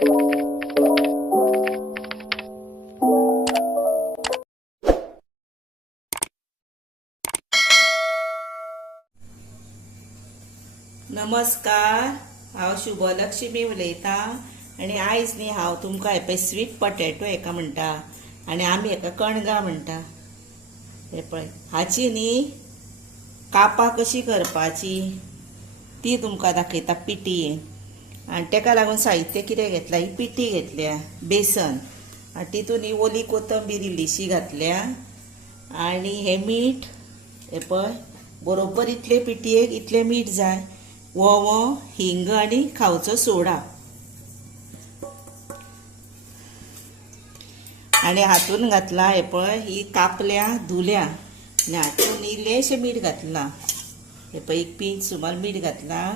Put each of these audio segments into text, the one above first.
नमस्कार, हांव शुभलक्ष्मी उलयतां आनी आयज न्ही हांव तुमकां हे पळय स्वीट पोटॅटो हेका म्हणटा आनी आमी हेका कणगां म्हणटा। हे पळय हाची न्ही कापां कशी करपाची ती तुमकां दाखयता पिटयेन। आनी तेका लागून साहित्य कितें घेतला, ही पिटी घेतल्या, बेसन आनी तितून ही ओली कोथंबीर इल्लीशी घातल्या आनी हे मीठ, हे पळय बरोबर इतले पिटयेक इतले मीठ जाय, वोवो, हिंग आनी खावचो सोडा आनी हातून घातला हे पळय ही कापल्या धुल्या आनी हातून इल्लेशें मीठ घातला, हे पळय एक पिंच सुमार मीठ घातला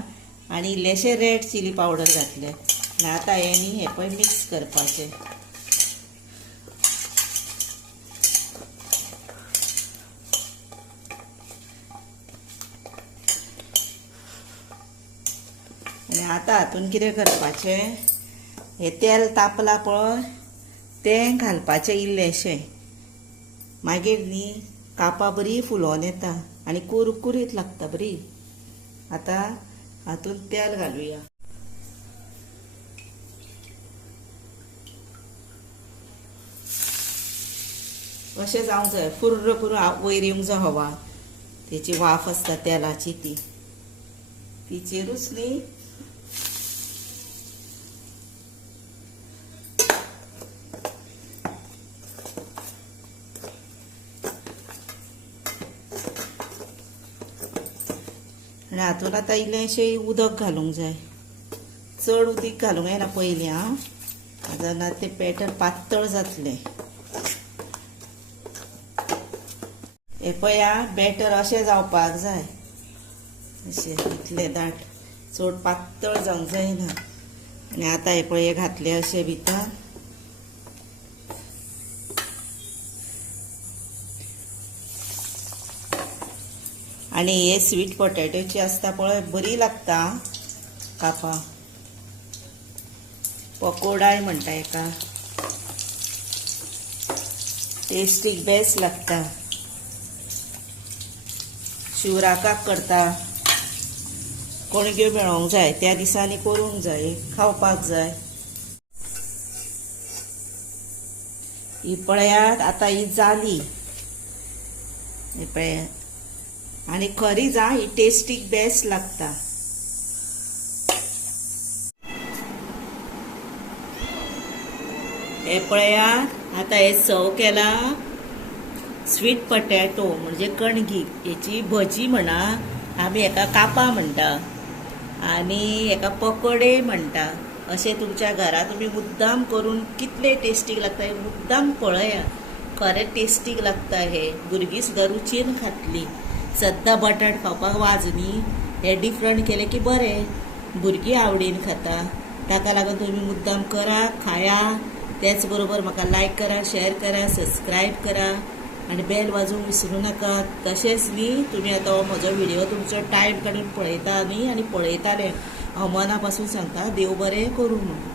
आनी इल्लेशें रेड चिली पावडर घातले आनी आतां हे न्ही हे पळय मिक्स करपाचें। आनी आतां हातून कितें करपाचें, हे तेल तापला पळय तें घालपाचें इल्लेशें, मागीर न्ही कापां बरी फुलोन येता आनी कुरकुरीत लागता बरी। आतां हातून तेल घालुया, अशें जावंक जाय, फुर्र करून वयर येवंक जाय हवा, तेची वाफ आसता तेलाची तिचेरूच न्ही आनी हातून आतां इल्लेशें उदक घालूंक जाय, चड उदीक घालूंक जायना पयलीं आं, जेन्ना तें बॅटर पातळ जातलें। हे पळय आं, बॅटर अशें जावपाक जाय, अशें इतलें दाट, चड पातळ जावंक जायना। आनी आतां हे पळय हे घातलें अशें भितर आनी हे स्वीट पोटॅटोची आसता पळय बरी लागता कापां, पकोडाय म्हणटा हेका, टेस्टीक बेस्ट लागता, शिवराकाक करता, कोणग्यो मेळोंक जाय त्या दिसांनी करूंक जाय, खावपाक जाय। ही पळयात आतां ही जाली, हे पळयात, आनी खरीच आं ही टेस्टीक बेस्ट लागता। हे पळयात आतां हे सर्व केला स्वीट पोटॅटो म्हणजे कणगी, हेची भजी म्हणा, आमी हेका कापां म्हणटा आनी हेका पकोडे म्हणटा। अशें तुमच्या घरा तुमी मुद्दाम करून कितले टेस्टीक लागता हे मुद्दाम पळया, खरें टेस्टीक लागता हे, भुरगीं सुद्दां रुचीन खातली। सद्दां बटाट खावपाक वाज न्ही, हे डिफरंट केले की बरें, भुरगीं आवडीन खाता, ताका लागून तुमी मुद्दाम करा, खाया। त्याच बरोबर म्हाका लायक करा, शेअर करा, सबस्क्रायब करा आनी बेल वाजोवंक विसरूं नाका। तशेंच न्ही तुमी आतां हो म्हजो व्हिडिओ तुमचो टायम काडून पळयता न्ही आनी पळयताले, हांव मना पासून सांगता, देव बरें करूं म्हणून।